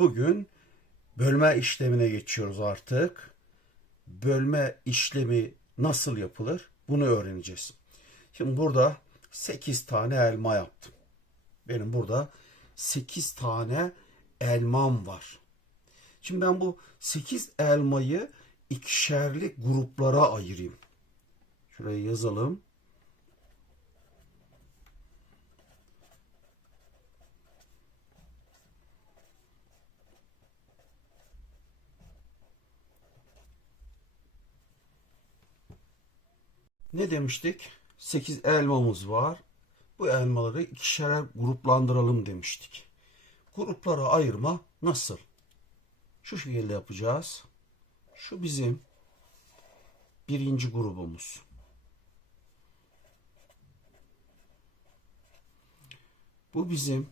Bugün bölme işlemine geçiyoruz artık. Bölme işlemi nasıl yapılır? Bunu öğreneceğiz. Şimdi burada 8 tane elma yaptım. Benim burada 8 tane elmam var. Şimdi ben bu 8 elmayı ikişerli gruplara ayırayım. Şuraya yazalım. Ne demiştik? 8 elmamız var. Bu elmaları ikişer gruplandıralım demiştik. Gruplara ayırma nasıl? Şu şekilde yapacağız. Şu bizim birinci grubumuz. Bu bizim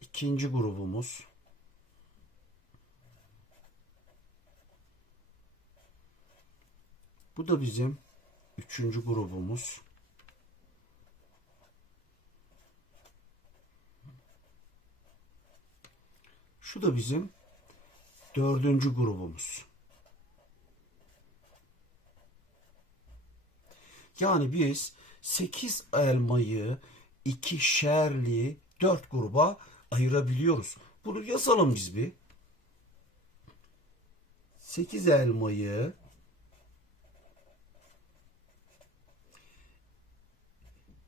ikinci grubumuz. Bu da bizim üçüncü grubumuz. Şu da bizim dördüncü grubumuz. Yani biz 8 elmayı ikişerli dört gruba ayırabiliyoruz. Bunu yazalım biz bir. 8 elmayı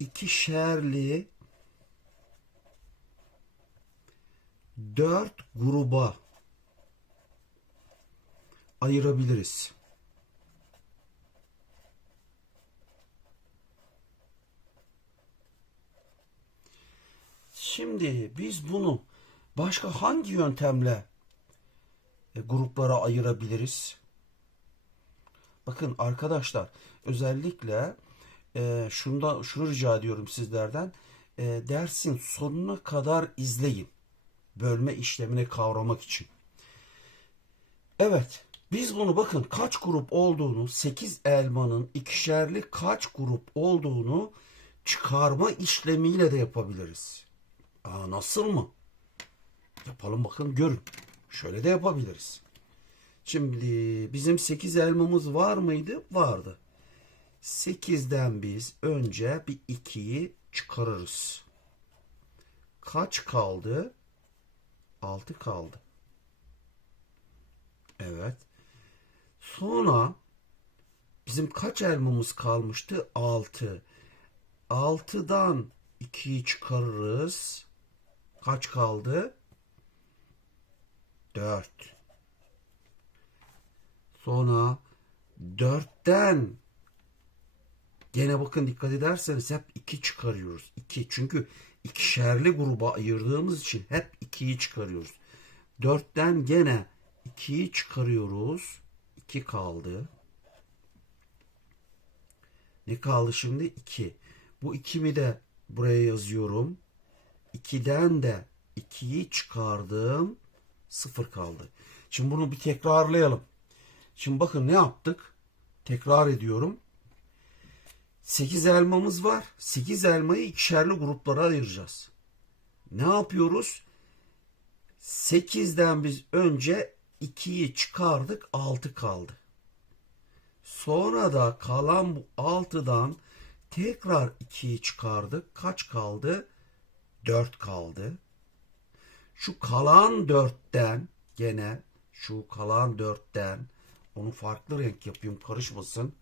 ikişerli dört gruba ayırabiliriz. Şimdi biz bunu başka hangi yöntemle e, gruplara ayırabiliriz? Bakın arkadaşlar özellikle e, şunda şunu rica ediyorum sizlerden e, dersin sonuna kadar izleyin bölme işlemini kavramak için. Evet biz bunu bakın kaç grup olduğunu 8 elmanın ikişerli kaç grup olduğunu çıkarma işlemiyle de yapabiliriz. Aa, nasıl mı? Yapalım bakın görün. Şöyle de yapabiliriz. Şimdi bizim 8 elmamız var mıydı? Vardı. 8'den biz önce bir 2'yi çıkarırız. Kaç kaldı? 6 kaldı. Evet. Sonra bizim kaç elmamız kalmıştı? 6. 6'dan 2'yi çıkarırız. Kaç kaldı? 4. Sonra 4'ten gene bakın dikkat ederseniz hep 2 çıkarıyoruz. 2 çünkü ikişerli gruba ayırdığımız için hep 2'yi çıkarıyoruz. 4'ten gene 2'yi çıkarıyoruz. 2 kaldı. Ne kaldı şimdi? 2. Bu 2'mi de buraya yazıyorum. 2'den de 2'yi çıkardım. 0 kaldı. Şimdi bunu bir tekrarlayalım. Şimdi bakın ne yaptık? Tekrar ediyorum. 8 elmamız var. 8 elmayı ikişerli gruplara ayıracağız. Ne yapıyoruz? 8'den biz önce 2'yi çıkardık 6 kaldı. Sonra da kalan bu 6'dan tekrar 2'yi çıkardık. Kaç kaldı? 4 kaldı. Şu kalan 4'ten gene şu kalan 4'ten onu farklı renk yapayım karışmasın.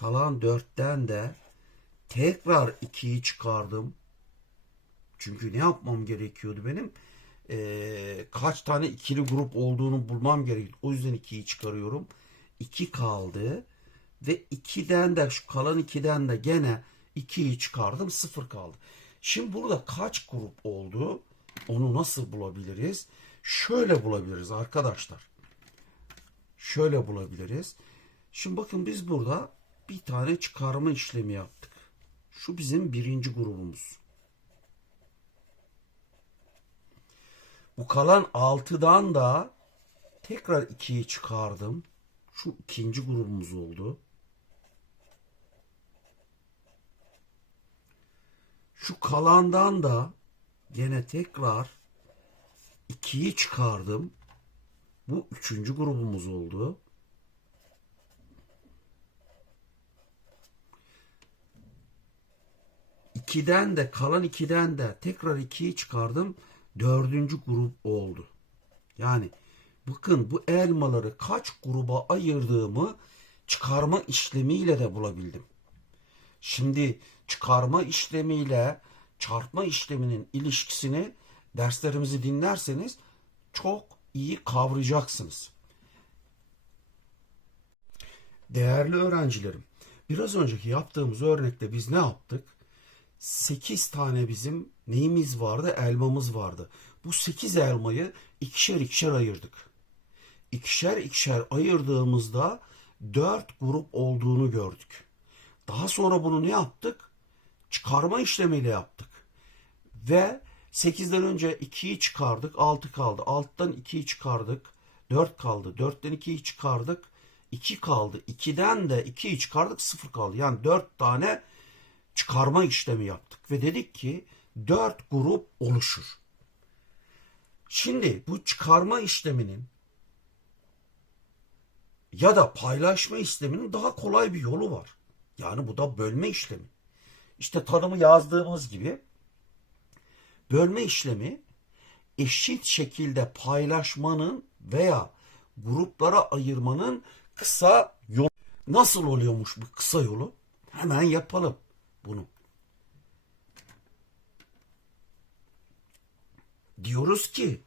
Kalan 4'ten de tekrar 2'yi çıkardım. Çünkü ne yapmam gerekiyordu benim? Ee, kaç tane ikili grup olduğunu bulmam gerekiyor. O yüzden 2'yi çıkarıyorum. 2 kaldı. Ve 2'den de şu kalan 2'den de gene 2'yi çıkardım. 0 kaldı. Şimdi burada kaç grup oldu? Onu nasıl bulabiliriz? Şöyle bulabiliriz arkadaşlar. Şöyle bulabiliriz. Şimdi bakın biz burada bir tane çıkarma işlemi yaptık. Şu bizim birinci grubumuz. Bu kalan 6'dan da tekrar 2'yi çıkardım. Şu ikinci grubumuz oldu. Şu kalandan da gene tekrar 2'yi çıkardım. Bu üçüncü grubumuz oldu. İkiden de kalan ikiden de tekrar ikiyi çıkardım. Dördüncü grup oldu. Yani bakın bu elmaları kaç gruba ayırdığımı çıkarma işlemiyle de bulabildim. Şimdi çıkarma işlemiyle çarpma işleminin ilişkisini derslerimizi dinlerseniz çok iyi kavrayacaksınız. Değerli öğrencilerim, biraz önceki yaptığımız örnekte biz ne yaptık? 8 tane bizim neyimiz vardı? Elmamız vardı. Bu 8 elmayı ikişer ikişer ayırdık. İkişer ikişer ayırdığımızda 4 grup olduğunu gördük. Daha sonra bunu ne yaptık? Çıkarma işlemiyle yaptık. Ve 8'den önce 2'yi çıkardık 6 kaldı. 6'dan 2'yi çıkardık 4 kaldı. 4'ten 2'yi çıkardık 2 kaldı. 2'den de 2'yi çıkardık 0 kaldı. Yani 4 tane çıkarma işlemi yaptık. Ve dedik ki 4 grup oluşur. Şimdi bu çıkarma işleminin ya da paylaşma işleminin daha kolay bir yolu var. Yani bu da bölme işlemi. İşte tanımı yazdığımız gibi bölme işlemi eşit şekilde paylaşmanın veya gruplara ayırmanın kısa yolu. Nasıl oluyormuş bu kısa yolu? Hemen yapalım bunu. Diyoruz ki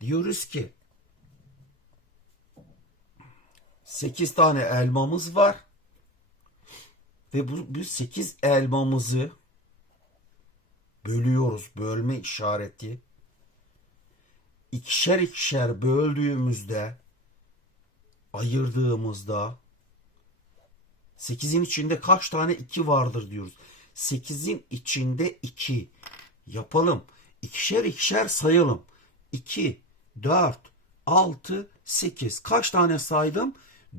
diyoruz ki 8 tane elmamız var. Ve bu, bu 8 elmamızı bölüyoruz. Bölme işareti. İkişer ikişer böldüğümüzde ayırdığımızda 8'in içinde kaç tane 2 vardır diyoruz. 8'in içinde 2. Yapalım. İkişer ikişer sayalım. 2, 4, 6, 8. Kaç tane saydım?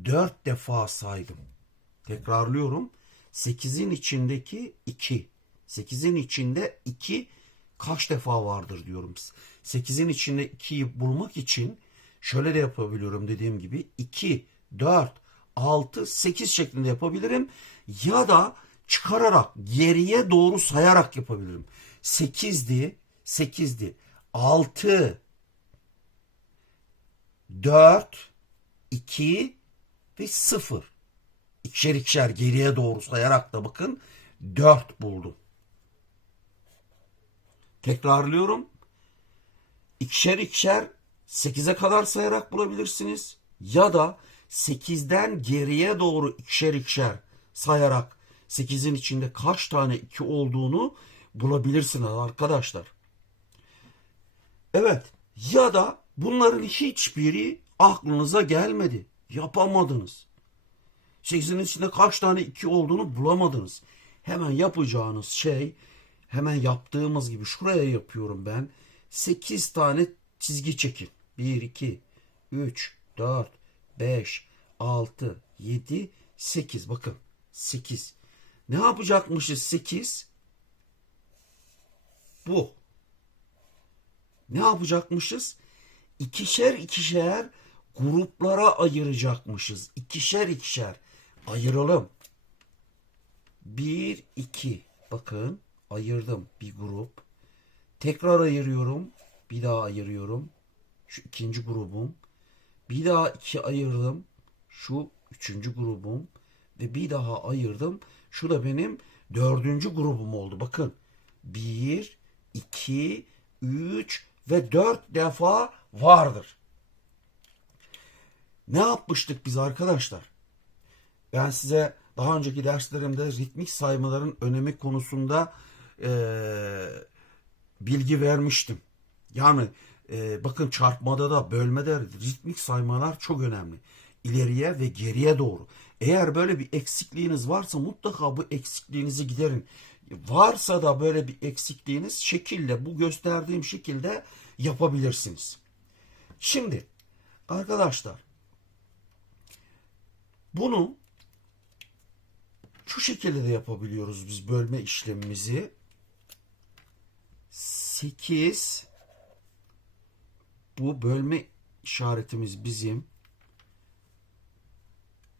4 defa saydım. Tekrarlıyorum. 8'in içindeki 2. 8'in içinde 2 kaç defa vardır diyorum. 8'in içinde 2'yi bulmak için şöyle de yapabiliyorum dediğim gibi 2, 4, 6, 8 şeklinde yapabilirim. Ya da çıkararak geriye doğru sayarak yapabilirim. 8'di, 8'di. 6, 4, 2 ve 0. İkişer ikişer geriye doğru sayarak da bakın 4 buldum. Tekrarlıyorum. İkişer ikişer 8'e kadar sayarak bulabilirsiniz. Ya da 8'den geriye doğru ikişer ikişer sayarak 8'in içinde kaç tane 2 olduğunu bulabilirsiniz arkadaşlar. Evet ya da bunların hiçbiri aklınıza gelmedi. Yapamadınız. 8'in içinde kaç tane 2 olduğunu bulamadınız. Hemen yapacağınız şey hemen yaptığımız gibi şuraya yapıyorum ben. 8 tane çizgi çekin. 1, 2, 3, 4, 5, 6, 7, 8. Bakın 8. Ne yapacakmışız 8? Bu. Ne yapacakmışız? İkişer ikişer gruplara ayıracakmışız. İkişer ikişer. Ayıralım. 1, 2. Bakın ayırdım bir grup. Tekrar ayırıyorum. Bir daha ayırıyorum. Şu ikinci grubum. Bir daha iki ayırdım. Şu üçüncü grubum. Ve bir daha ayırdım. Şu da benim dördüncü grubum oldu. Bakın. Bir, iki, üç ve dört defa vardır. Ne yapmıştık biz arkadaşlar? Ben size daha önceki derslerimde ritmik saymaların önemi konusunda eee, bilgi vermiştim. Yani e, bakın çarpmada da bölmede ritmik saymalar çok önemli. İleriye ve geriye doğru. Eğer böyle bir eksikliğiniz varsa mutlaka bu eksikliğinizi giderin. Varsa da böyle bir eksikliğiniz şekilde bu gösterdiğim şekilde yapabilirsiniz. Şimdi arkadaşlar bunu şu şekilde de yapabiliyoruz biz bölme işlemimizi. 8 bu bölme işaretimiz bizim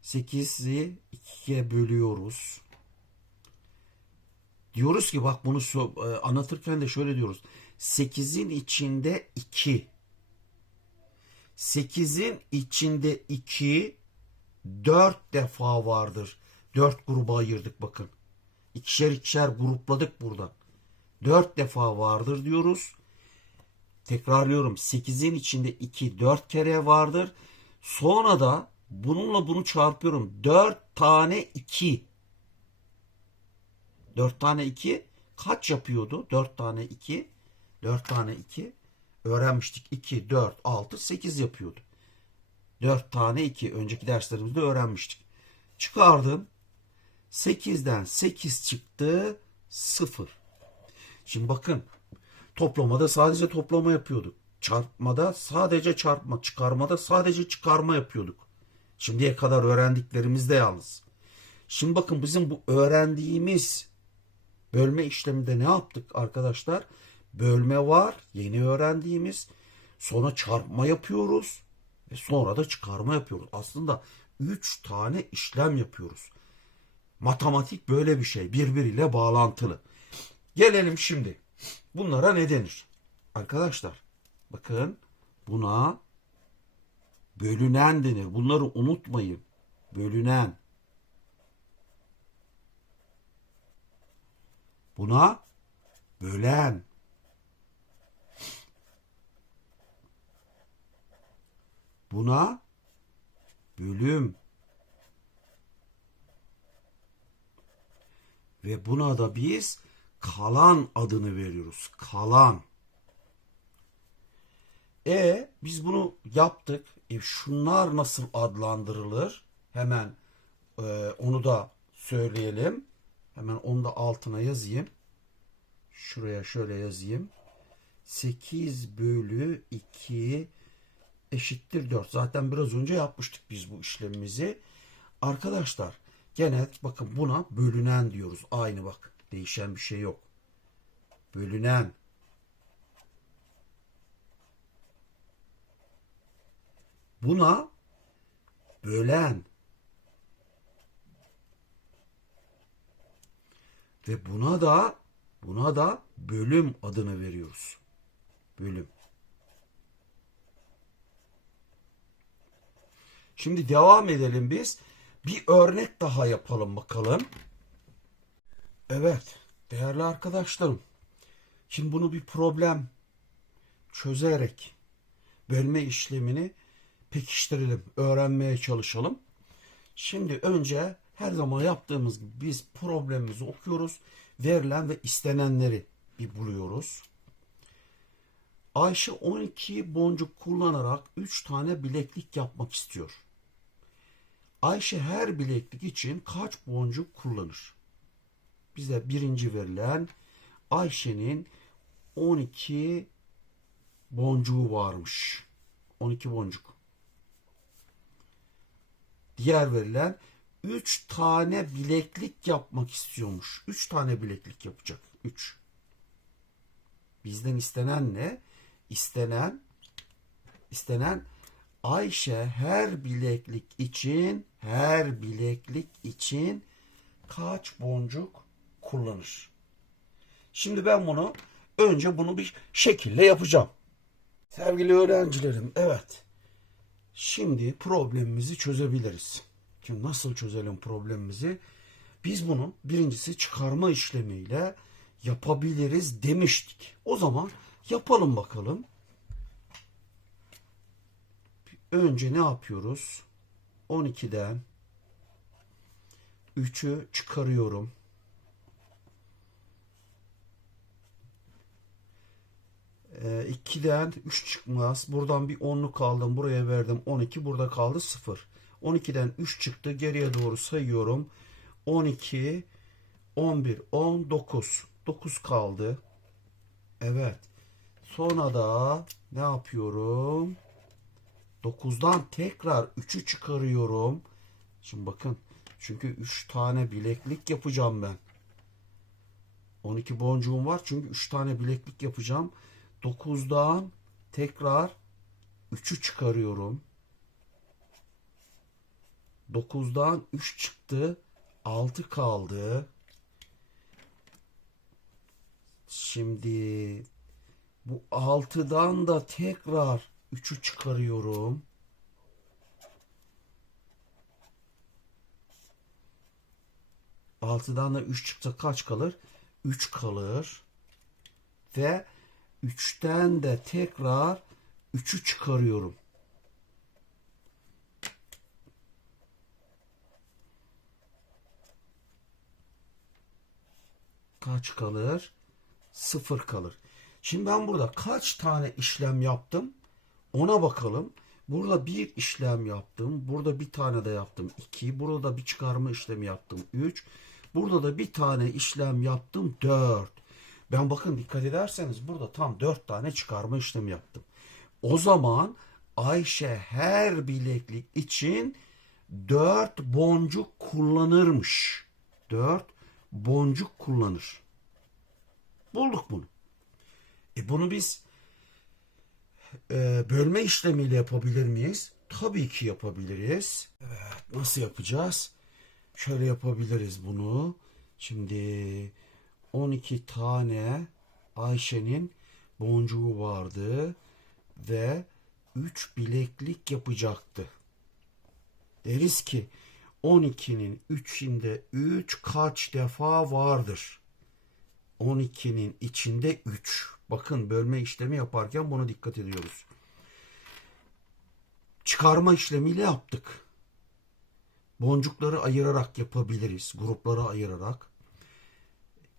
8'i 2'ye bölüyoruz. Diyoruz ki bak bunu e, anlatırken de şöyle diyoruz. 8'in içinde 2. 8'in içinde 2 4 defa vardır. 4 gruba ayırdık bakın. İkişer ikişer grupladık buradan. 4 defa vardır diyoruz. Tekrarlıyorum. 8'in içinde 2 4 kere vardır. Sonra da bununla bunu çarpıyorum. 4 tane 2. 4 tane 2 kaç yapıyordu? 4 tane 2. 4 tane 2. Öğrenmiştik. 2, 4, 6, 8 yapıyordu. 4 tane 2. Önceki derslerimizde öğrenmiştik. Çıkardım. 8'den 8 çıktı. 0. Şimdi bakın. Toplamada sadece toplama yapıyorduk. Çarpmada sadece çarpma, çıkarmada sadece çıkarma yapıyorduk. Şimdiye kadar öğrendiklerimiz de yalnız. Şimdi bakın bizim bu öğrendiğimiz bölme işleminde ne yaptık arkadaşlar? Bölme var, yeni öğrendiğimiz. Sonra çarpma yapıyoruz ve sonra da çıkarma yapıyoruz. Aslında 3 tane işlem yapıyoruz. Matematik böyle bir şey, birbiriyle bağlantılı. Gelelim şimdi. Bunlara ne denir? Arkadaşlar bakın buna bölünen denir. Bunları unutmayın. Bölünen. Buna bölen. Buna bölüm. Ve buna da biz kalan adını veriyoruz. Kalan. E biz bunu yaptık. E, şunlar nasıl adlandırılır? Hemen e, onu da söyleyelim. Hemen onu da altına yazayım. Şuraya şöyle yazayım. 8 bölü 2 eşittir 4. Zaten biraz önce yapmıştık biz bu işlemimizi. Arkadaşlar gene bakın buna bölünen diyoruz. Aynı bak. Değişen bir şey yok. Bölünen. Buna bölen. Ve buna da buna da bölüm adını veriyoruz. Bölüm. Şimdi devam edelim biz. Bir örnek daha yapalım bakalım. Evet, değerli arkadaşlarım. Şimdi bunu bir problem çözerek bölme işlemini pekiştirelim, öğrenmeye çalışalım. Şimdi önce her zaman yaptığımız gibi biz problemimizi okuyoruz. Verilen ve istenenleri bir buluyoruz. Ayşe 12 boncuk kullanarak 3 tane bileklik yapmak istiyor. Ayşe her bileklik için kaç boncuk kullanır? Bize birinci verilen Ayşe'nin 12 boncuğu varmış. 12 boncuk. Diğer verilen 3 tane bileklik yapmak istiyormuş. 3 tane bileklik yapacak. 3. Bizden istenen ne? İstenen istenen Ayşe her bileklik için her bileklik için kaç boncuk kullanır? Şimdi ben bunu önce bunu bir şekilde yapacağım. Sevgili öğrencilerim, evet. Şimdi problemimizi çözebiliriz. Şimdi nasıl çözelim problemimizi? Biz bunu birincisi çıkarma işlemiyle yapabiliriz demiştik. O zaman yapalım bakalım. Önce ne yapıyoruz? 12'den 3'ü çıkarıyorum. 2'den 3 çıkmaz. Buradan bir 10'lu kaldım. Buraya verdim. 12 burada kaldı 0. 12'den 3 çıktı. Geriye doğru sayıyorum. 12 11 19 9 kaldı. Evet. Sonra da ne yapıyorum? 9'dan tekrar 3'ü çıkarıyorum. Şimdi bakın. Çünkü 3 tane bileklik yapacağım ben. 12 boncuğum var. Çünkü 3 tane bileklik yapacağım. 9'dan tekrar 3'ü çıkarıyorum. 9'dan 3 çıktı. 6 kaldı. Şimdi bu 6'dan da tekrar 3'ü çıkarıyorum. Altıdan da 3 çıksa kaç kalır? 3 kalır. Ve 3'ten de tekrar 3'ü çıkarıyorum. Kaç kalır? 0 kalır. Şimdi ben burada kaç tane işlem yaptım? Ona bakalım. Burada bir işlem yaptım. Burada bir tane de yaptım. 2. Burada da bir çıkarma işlemi yaptım. 3. Burada da bir tane işlem yaptım. 4. Ben bakın dikkat ederseniz burada tam 4 tane çıkarma işlemi yaptım. O zaman Ayşe her bileklik için 4 boncuk kullanırmış. 4 boncuk kullanır. Bulduk bunu. E bunu biz e, bölme işlemiyle yapabilir miyiz? Tabii ki yapabiliriz. Evet, nasıl yapacağız? Şöyle yapabiliriz bunu. Şimdi 12 tane Ayşe'nin boncuğu vardı ve 3 bileklik yapacaktı. Deriz ki 12'nin 3'inde 3 kaç defa vardır? 12'nin içinde 3. Bakın bölme işlemi yaparken buna dikkat ediyoruz. Çıkarma işlemiyle yaptık. Boncukları ayırarak yapabiliriz. Gruplara ayırarak.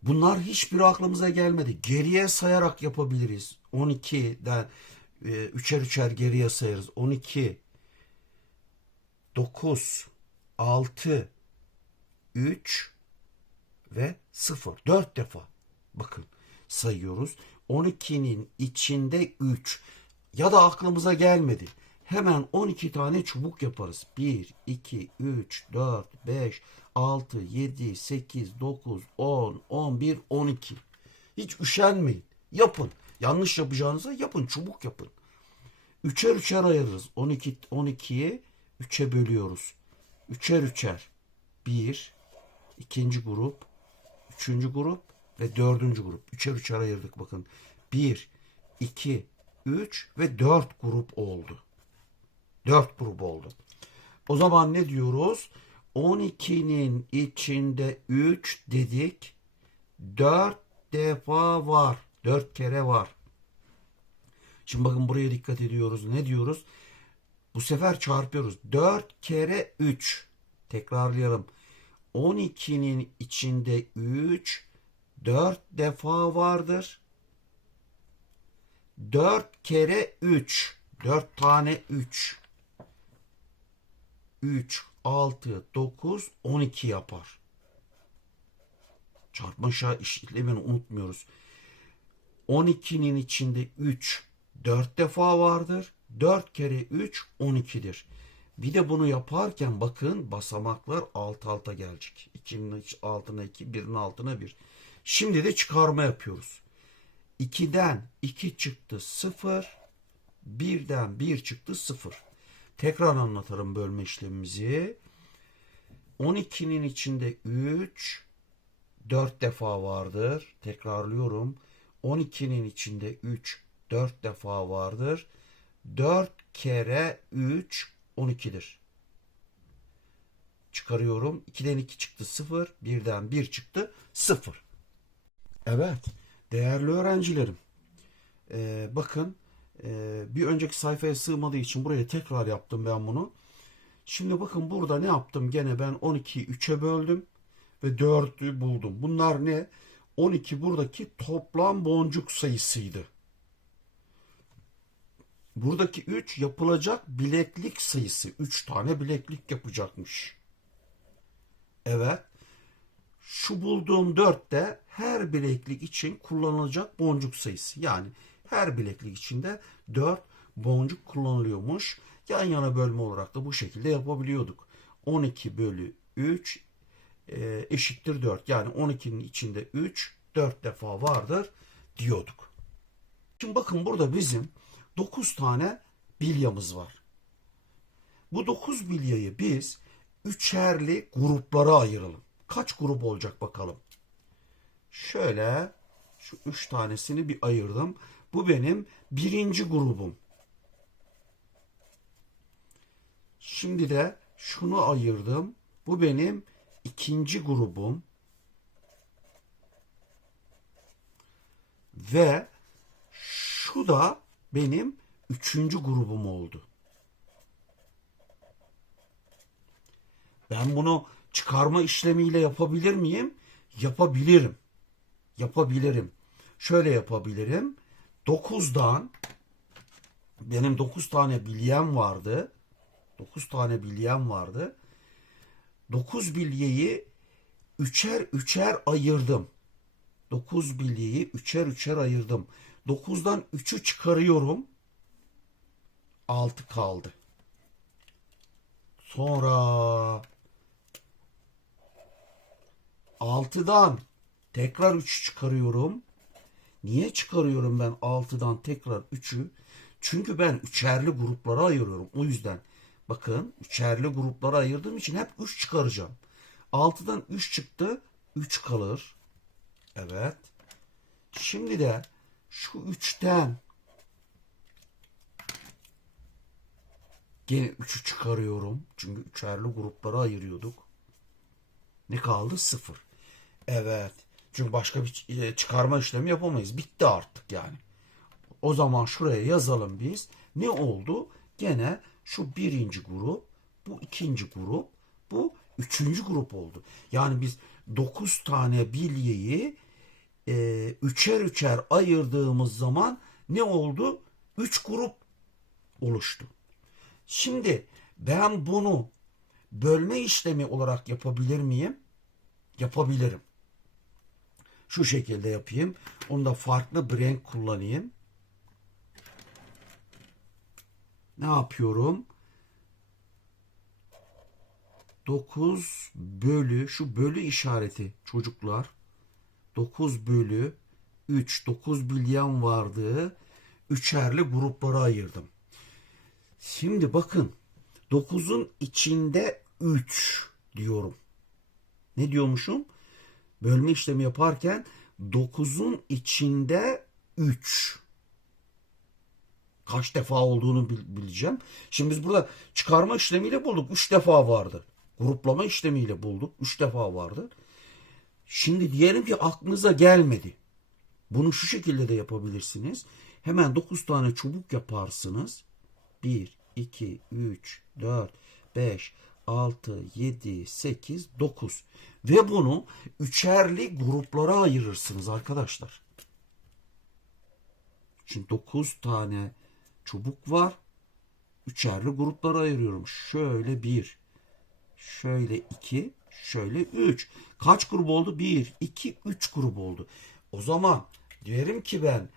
Bunlar hiçbir aklımıza gelmedi. Geriye sayarak yapabiliriz. 12'den e, üçer üçer geriye sayarız. 12 9 6 3 ve 0. 4 defa. Bakın sayıyoruz. 12'nin içinde 3 ya da aklımıza gelmedi. Hemen 12 tane çubuk yaparız. 1, 2, 3, 4, 5, 6, 7, 8, 9, 10, 11, 12. Hiç üşenmeyin. Yapın. Yanlış yapacağınıza yapın. Çubuk yapın. Üçer üçer ayırırız. 12, 12'yi 3'e bölüyoruz. Üçer üçer. 1, ikinci grup, üçüncü grup ve dördüncü grup. Üçer üçer ayırdık bakın. 1, 2, 3 ve 4 grup oldu. 4 grup oldu. O zaman ne diyoruz? 12'nin içinde 3 dedik. 4 defa var. 4 kere var. Şimdi bakın buraya dikkat ediyoruz. Ne diyoruz? Bu sefer çarpıyoruz. 4 kere 3. Tekrarlayalım. 12'nin içinde 3 4 defa vardır. 4 kere 3. 4 tane 3. 3, 6, 9, 12 yapar. Çarpma işlemini unutmuyoruz. 12'nin içinde 3 4 defa vardır. 4 kere 3 12'dir. Bir de bunu yaparken bakın basamaklar alt alta gelecek. 2'nin altına 2, 1'in altına 1. Şimdi de çıkarma yapıyoruz. 2'den 2 çıktı 0. 1'den 1 çıktı 0. Tekrar anlatarım bölme işlemimizi. 12'nin içinde 3 4 defa vardır. Tekrarlıyorum. 12'nin içinde 3 4 defa vardır. 4 kere 3 12'dir. Çıkarıyorum. 2'den 2 çıktı 0. 1'den 1 çıktı 0. Evet. Değerli öğrencilerim. Ee, bakın bir önceki sayfaya sığmadığı için buraya tekrar yaptım ben bunu. Şimdi bakın burada ne yaptım? Gene ben 12'yi 3'e böldüm ve 4'ü buldum. Bunlar ne? 12 buradaki toplam boncuk sayısıydı. Buradaki 3 yapılacak bileklik sayısı. 3 tane bileklik yapacakmış. Evet. Şu bulduğum 4 de her bileklik için kullanılacak boncuk sayısı. Yani her bileklik içinde 4 boncuk kullanılıyormuş. Yan yana bölme olarak da bu şekilde yapabiliyorduk. 12 bölü 3 e, eşittir 4. Yani 12'nin içinde 3 4 defa vardır diyorduk. Şimdi bakın burada bizim 9 tane bilyamız var. Bu 9 bilyayı biz üçerli gruplara ayıralım. Kaç grup olacak bakalım. Şöyle şu üç tanesini bir ayırdım. Bu benim birinci grubum. Şimdi de şunu ayırdım. Bu benim ikinci grubum. Ve şu da benim üçüncü grubum oldu. Ben bunu çıkarma işlemiyle yapabilir miyim? Yapabilirim. Yapabilirim. Şöyle yapabilirim. 9'dan benim 9 tane bilyem vardı. 9 tane bilyem vardı. 9 bilyeyi üçer üçer ayırdım. 9 bilyeyi üçer üçer ayırdım. 9'dan 3'ü çıkarıyorum. 6 kaldı. Sonra 6'dan tekrar 3'ü çıkarıyorum. Niye çıkarıyorum ben 6'dan tekrar 3'ü? Çünkü ben üçerli gruplara ayırıyorum. O yüzden bakın üçerli gruplara ayırdığım için hep 3 çıkaracağım. 6'dan 3 çıktı. 3 kalır. Evet. Şimdi de şu 3'ten gene 3'ü çıkarıyorum. Çünkü üçerli gruplara ayırıyorduk. Ne kaldı? 0. Evet. Çünkü başka bir e, çıkarma işlemi yapamayız. Bitti artık yani. O zaman şuraya yazalım biz. Ne oldu? Gene şu birinci grup, bu ikinci grup, bu üçüncü grup oldu. Yani biz dokuz tane bilyeyi e, üçer üçer ayırdığımız zaman ne oldu? Üç grup oluştu. Şimdi ben bunu bölme işlemi olarak yapabilir miyim? Yapabilirim. Şu şekilde yapayım. Onu da farklı bir renk kullanayım. Ne yapıyorum? 9 bölü şu bölü işareti çocuklar 9 bölü 3 9 bilyen vardı. Üçerli gruplara ayırdım. Şimdi bakın 9'un içinde 3 diyorum. Ne diyormuşum? Bölme işlemi yaparken 9'un içinde 3. Kaç defa olduğunu bil- bileceğim. Şimdi biz burada çıkarma işlemiyle bulduk. 3 defa vardı. Gruplama işlemiyle bulduk. 3 defa vardı. Şimdi diyelim ki aklınıza gelmedi. Bunu şu şekilde de yapabilirsiniz. Hemen 9 tane çubuk yaparsınız. 1, 2, 3, 4, 5, 6, 7, 8, 9. Ve bunu üçerli gruplara ayırırsınız arkadaşlar. Şimdi 9 tane çubuk var. Üçerli gruplara ayırıyorum. Şöyle 1, şöyle 2, şöyle 3. Kaç grup oldu? 1, 2, 3 grup oldu. O zaman diyelim ki ben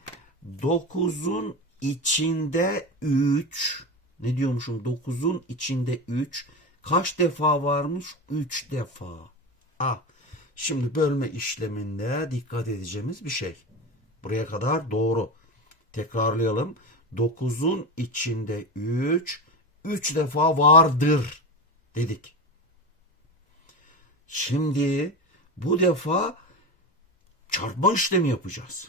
9'un içinde 3 ne diyormuşum 9'un içinde 3 kaç defa varmış? 3 defa. Ah. Şimdi bölme işleminde dikkat edeceğimiz bir şey. Buraya kadar doğru. Tekrarlayalım. 9'un içinde 3 3 defa vardır dedik. Şimdi bu defa çarpma işlemi yapacağız.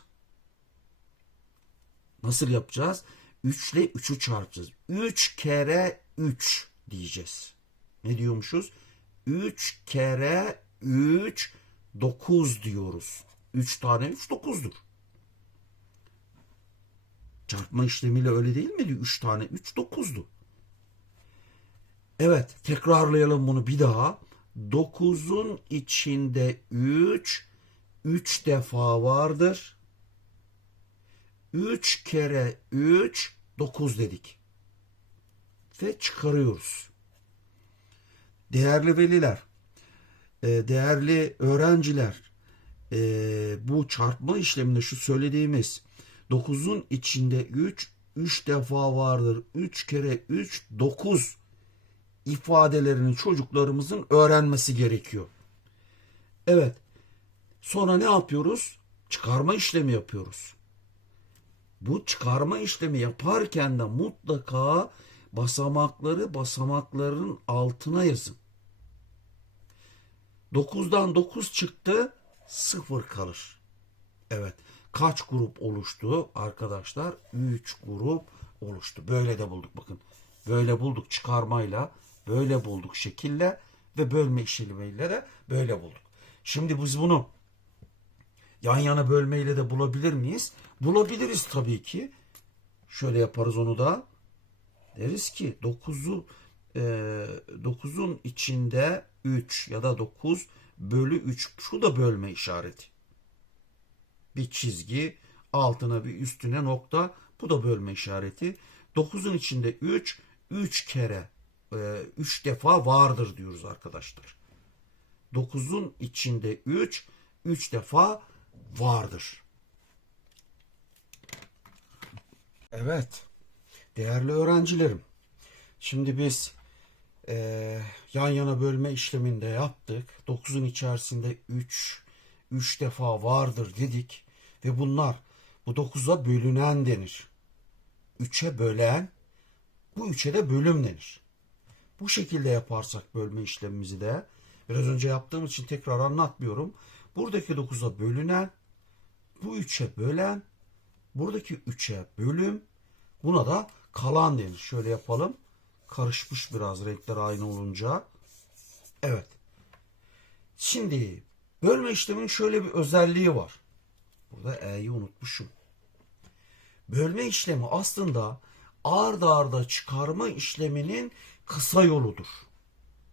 Nasıl yapacağız? 3 ile 3'ü çarpacağız. 3 kere 3 diyeceğiz. Ne diyormuşuz? 3 kere 3 9 diyoruz. 3 tane 3 9'dur. Çarpma işlemiyle öyle değil miydi? 3 tane 3 9'du. Evet tekrarlayalım bunu bir daha. 9'un içinde 3 3 defa vardır. 3 kere 3 9 dedik. Ve çıkarıyoruz. Değerli veliler, e, değerli öğrenciler, e, bu çarpma işleminde şu söylediğimiz 9'un içinde 3 3 defa vardır. 3 kere 3 9 ifadelerini çocuklarımızın öğrenmesi gerekiyor. Evet. Sonra ne yapıyoruz? Çıkarma işlemi yapıyoruz. bu çıkarma işlemi yaparken de mutlaka basamakları basamakların altına yazın. 9'dan 9 çıktı 0 kalır. Evet. Kaç grup oluştu arkadaşlar? 3 grup oluştu. Böyle de bulduk bakın. Böyle bulduk çıkarmayla, böyle bulduk şekille ve bölme işlemiyle de böyle bulduk. Şimdi biz bunu yan yana bölmeyle de bulabilir miyiz? Bulabiliriz tabii ki. Şöyle yaparız onu da. Deriz ki 9'u e, 9'un içinde 3 ya da 9 bölü 3 şu da bölme işareti. Bir çizgi altına bir üstüne nokta bu da bölme işareti. 9'un içinde 3 3 kere 3 defa vardır diyoruz arkadaşlar. 9'un içinde 3 3 defa vardır. Evet. Değerli öğrencilerim. Şimdi biz eee, yan yana bölme işleminde yaptık. 9'un içerisinde 3 3 defa vardır dedik ve bunlar bu 9'a bölünen denir. 3'e bölen bu 3'e de bölüm denir. Bu şekilde yaparsak bölme işlemimizi de biraz önce yaptığım için tekrar anlatmıyorum. Buradaki 9'a bölünen bu 3'e bölen buradaki 3'e bölüm buna da kalan denir. Şöyle yapalım. Karışmış biraz renkler aynı olunca. Evet. Şimdi bölme işleminin şöyle bir özelliği var. Burada E'yi unutmuşum. Bölme işlemi aslında ard arda çıkarma işleminin kısa yoludur.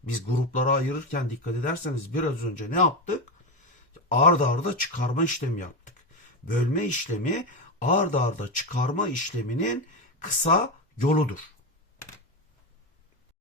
Biz gruplara ayırırken dikkat ederseniz biraz önce ne yaptık? Ard arda çıkarma işlemi yaptık. Bölme işlemi ard arda çıkarma işleminin kısa yoludur.